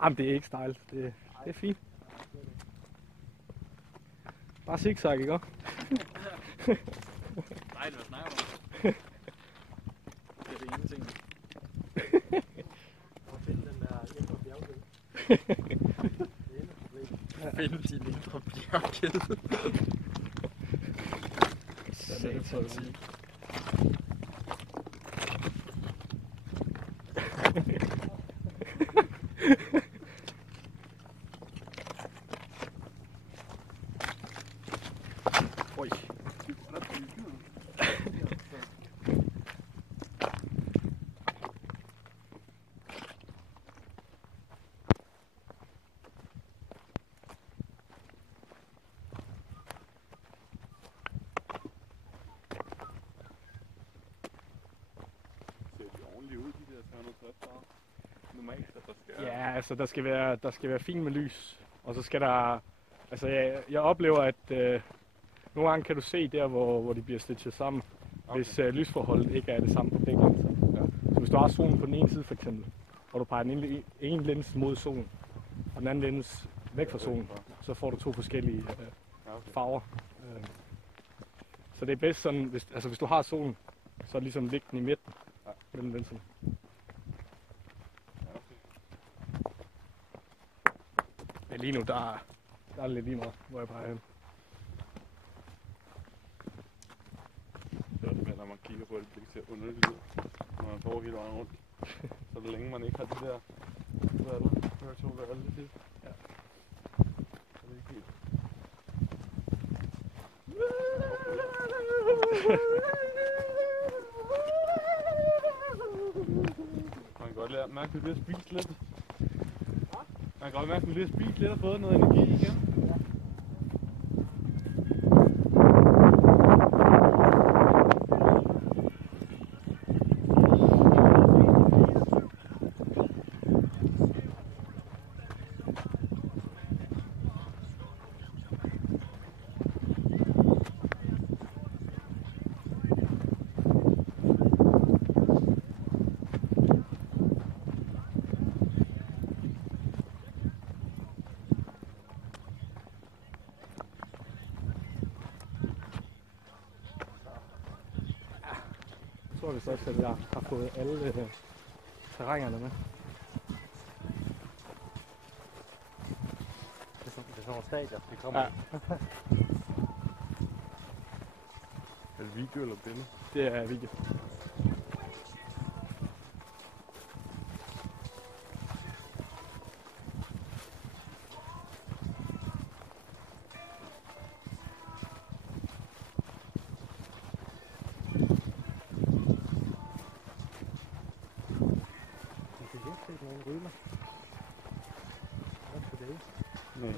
Nej, men det er ikke stejlt. Det er fint. Bare zigzag, ikke? Nej, det var snakker om. Det er det ene ting. Og finde den der indre bjergkæde. Det ene problem. Finde din indre bjergkæde. Det er det så at sige. Oj. Ja, altså der skal være fint med lys, og så skal der, altså jeg oplever, at nogle gange kan du se der, hvor de bliver stitchet sammen, okay. Hvis lysforholdet ikke er det samme på begge linser. Ja. Så hvis du har solen på den ene side for eksempel, og du peger den ene lens mod solen, og den anden lens væk fra solen, så får du to forskellige farver. Så det er bedst sådan, hvis du har solen, så ligesom ligge den i midten mellem linserne. Men lige nu, der er lidt lige meget, hvor jeg peger hen. Det er også når man kigger på det, det ser underligt ud, når man får hele vejen rundt. Så længe man ikke har de der, hvad er der? Høretog, der er lidt det. Ja. Så det er ikke helt. Man kan godt mærke, at du lige har spist lidt. Man kan godt mærke, at du lige har spist lidt og fået noget energi igen. Jeg tror vist også, at jeg har fået alle terrængerne med. Det er sådan nogle stadier, det kommer. Ja. Er det video eller billede? Det er video. Nogle ryler. Hvad for det? Nej.